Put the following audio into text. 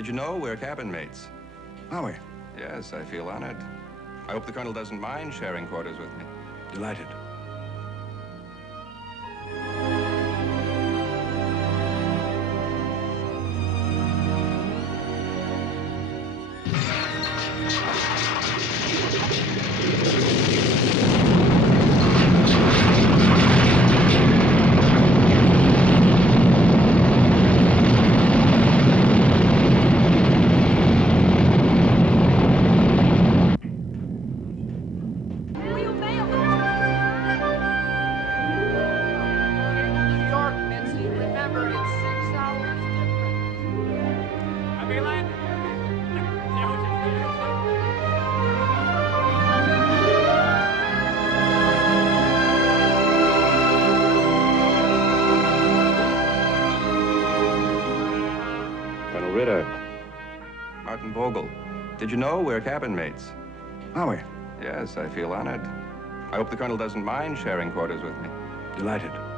Did you know we're cabin mates? Are we? Yes, I feel honored. I hope the Colonel doesn't mind sharing quarters with me. Delighted. Martin Vogel. Did you know we're cabin mates? Are we? Yes, I feel honored. I hope the Colonel doesn't mind sharing quarters with me. Delighted.